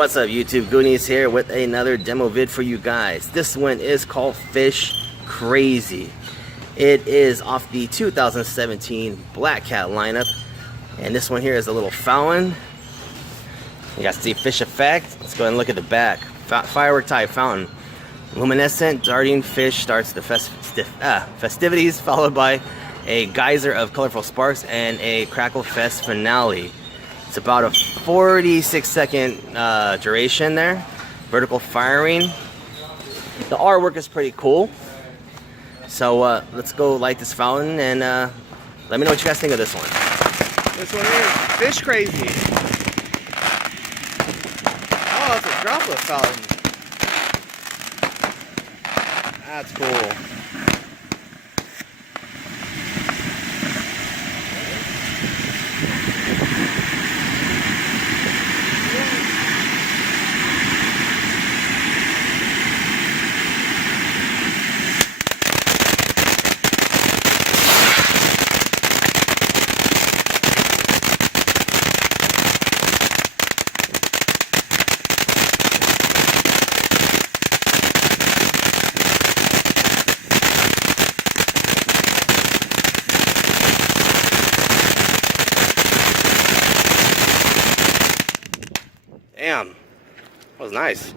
What's up YouTube, Goonies here with another demo vid for you guys. This one is called Fish Crazy. It is off the 2017 Black Cat lineup. And this one here is a little fountain. You guys see fish effect. Let's go ahead and look at the back. Firework type fountain. Luminescent darting fish starts the festivities, followed by a geyser of colorful sparks and a crackle fest finale. It's about a 46-second duration there. Vertical firing. The artwork is pretty cool. So let's go light this fountain and let me know what you guys think of this one. This one is Fish Crazy. Oh, it's a droplet fountain. That's cool. Damn, that was nice.